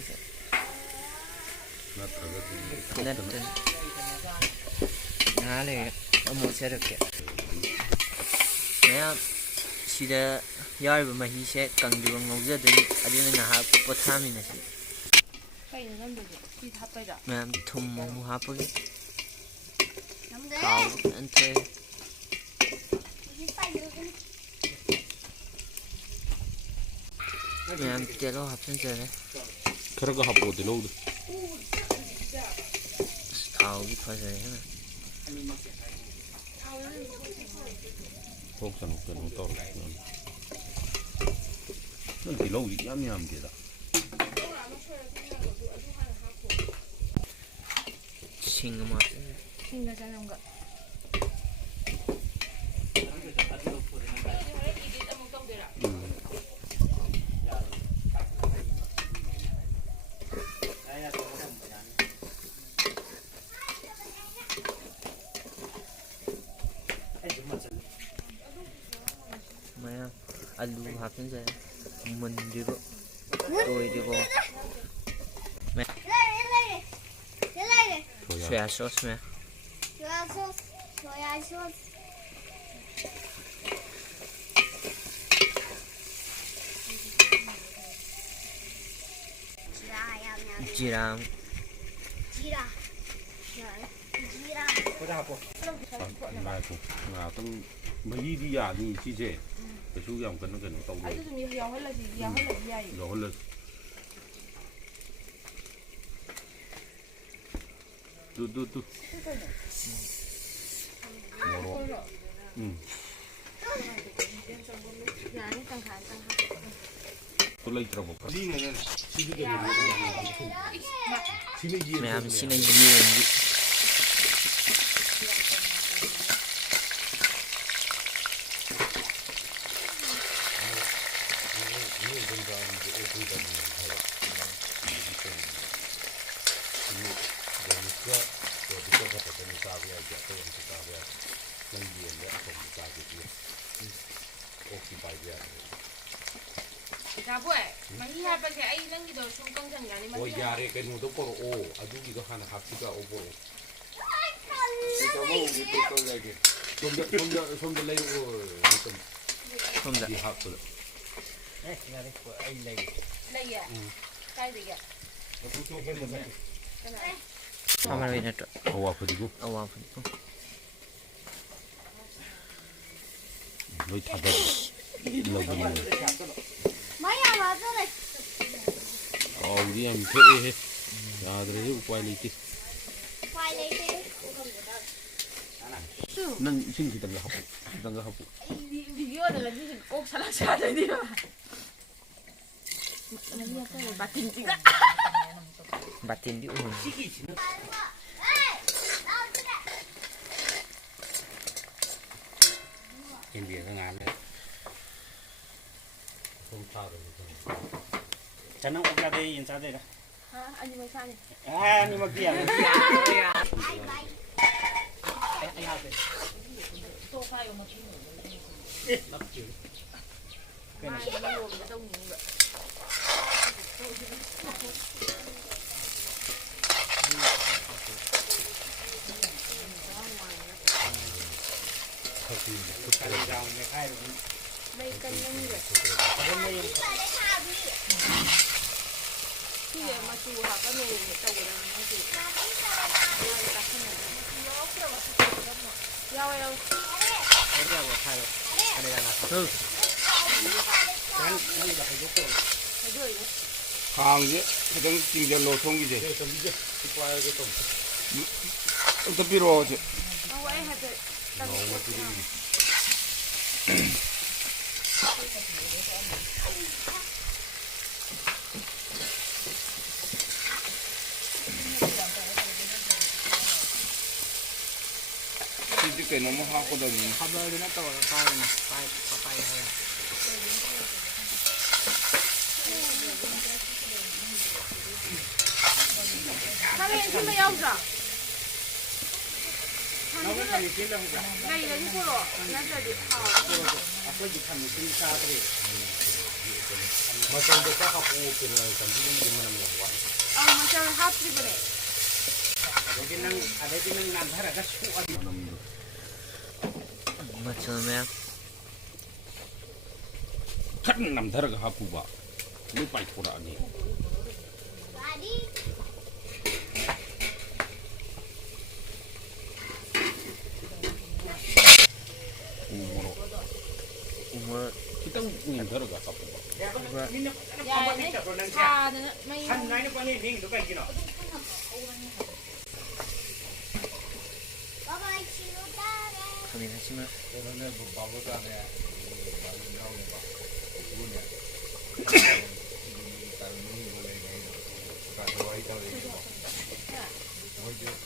ꯃꯍꯤꯁꯦ ꯅꯠꯇ꯭ꯔꯒ ꯉꯥ ꯂꯩꯔꯦ ꯑꯃꯨꯛ ꯁꯦꯔꯛꯀꯦ ꯃꯌꯥꯝ ꯁꯤꯗ ꯌꯥꯎꯔꯤꯕ ꯃꯍꯤꯁꯦ ꯀꯪꯗ꯭ꯔꯤꯕ ꯉꯧꯖꯗꯣꯏꯅꯤ ꯑꯗꯨꯅ ꯉꯥꯏꯍꯥꯛ ꯄꯣꯊꯥꯃꯤꯟꯅꯁꯤ ꯀꯩꯅꯣ ꯅꯝꯗꯣꯏꯁꯦ ꯁꯤ ꯍꯥꯞꯄꯩꯗ ꯃꯌꯥꯝ ꯊꯨꯝ ꯑꯃꯨꯛ ꯍꯥꯞꯄꯒꯤ ꯊꯥꯎ ꯐꯖꯅ ꯊꯣꯛꯑꯦ mẹ tiệt lo hấp chân trời đấy khá có hấp bột thì lâu được thảo cái phải rồi hả không cần cần to nó thì lâu thì nhám nhám vậy đó xin mà xin là sao không mẹ alu hấp chân trời mình đi bộ tôi đi bộ mẹ soya sauce mẹ soya sauce 지랑 là trong mấy đi à thì chi chế cái số dòng cần nó cần tàu đấy thì nhiều hay là gì nhiều hay là gì rồi lên tu tôi lấy trâu bột mẹ mình xin anh nhiều Mahiha pa siya ay lang ito sungkang sangga ni oi yare cái nó đâu có ô adugi đó hana hấp xíu ô bồ không được lấy không đi hấp rồi đây à cái gì ạ 아마로 인했죠. 어와 그리고 어와 그리고 너희 다 돼. 일러보니. Maya 맞아래. 우리 한 회해. 야들이 우파이 리티. Quay lấy đi. 난 신기 당가 하고. 비교는 là 꼭 살아셔야 되니까. 마틴 찍어. 바틴 디운. Trên biển nó ngán đấy. Không sao được. Chắn nó cũng ra đây in sao đây đó. Anh mới sao nhỉ? Nhưng mà kia. Tô khoai của một chút. Lắp chữ. Cái này nó luộc cái tông như vậy. Đây cân nó như vậy. Khi mà chùa học cái này người ta gọi là nó gì? Rau đâu? 어디야 뭐 타요. 카메라 나서. Phải đuổi đấy. hàng chứ đang tìm ra lô thông gì vậy ông ta piro chứ Không ấy hạt đấy. chứ cái nó mà hoa có đồng 카메라 nó to là tay thôi. 카메라 신발 여우자. nó có thành cái đồng cả Đây là những cô lộ. Nó giờ đi. 아버지 참 무슨 사들이 ꯃꯆꯜꯗꯣ ꯈꯔ ꯍꯥꯞꯄꯨ ꯀꯩꯅꯣ ꯆꯝꯕꯤꯗꯨꯒꯤ ꯃꯅꯝ ꯌꯥꯝ ꯋꯥꯏ ꯃꯆꯜ ꯍꯥꯞꯇ꯭ꯔꯤꯕꯅꯦ ꯑꯗꯩꯗꯤ ꯅꯪ ꯅꯥꯟꯊꯔꯒ ꯁꯣꯛꯑꯗꯤ ꯃꯅꯝꯗꯣ machal maya ꯈꯠ ꯅꯝꯊꯔꯒ ꯍꯥꯞꯄꯨꯕ ꯂꯣꯏ ꯄꯥꯏꯊꯣꯔꯛꯑꯅꯤ Daddy. ꯎ ꯃꯣꯔꯣꯛ umur ꯈꯤꯇꯪ ꯅꯝꯊꯔꯒ ꯍꯥꯞꯄꯨꯕ ꯌꯥꯔꯦ ꯁꯥꯗꯅ ꯃꯩ Baba, chilo tare. kami hachima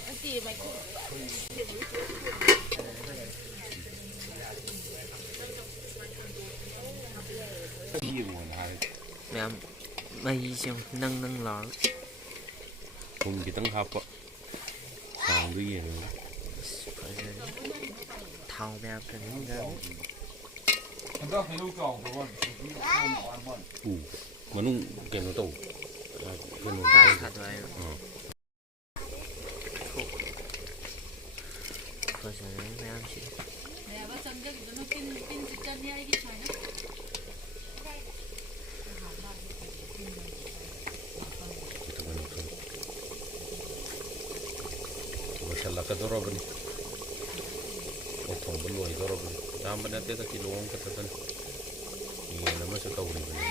ꯅꯠꯇꯦ ꯃꯩ ꯌꯦꯡꯉꯣꯅ ꯍꯥꯏꯔꯦ maya mahi sim nang nang lar ꯊꯨꯝ ꯈꯤꯇꯪ ꯍꯥꯞꯄ ꯆꯥꯡꯗꯣ ꯌꯦꯡꯉꯒ thao maya kani ꯎ ꯃꯅꯨꯡ ꯀꯩꯅꯣ ꯇꯧ ꯀꯩꯅꯣ sadwai fazare maya si ꯌꯥꯕ ꯆꯝꯖꯒꯤꯗꯨꯅ ꯄꯤꯟ ꯆꯠꯅꯤ ꯑꯩꯒꯤ ꯁꯨꯃꯥꯏꯅ ꯂꯣꯏꯁꯤꯜꯂꯛꯀꯗꯧꯔꯕꯅꯤ ꯑꯣꯛ ꯊꯣꯡꯕ ꯂꯣꯏꯗꯧꯔꯕꯅꯤ ꯌꯥꯝꯕ ꯅꯠꯇꯦꯗ ꯀꯤꯂꯣ ꯑꯃꯈꯛꯇꯗꯅꯤ ꯌꯦꯟ ꯑꯃꯁꯨ ꯇꯧꯔꯤꯕꯅꯤ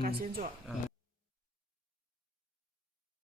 ꯀꯥ ꯁꯦꯟꯖꯣ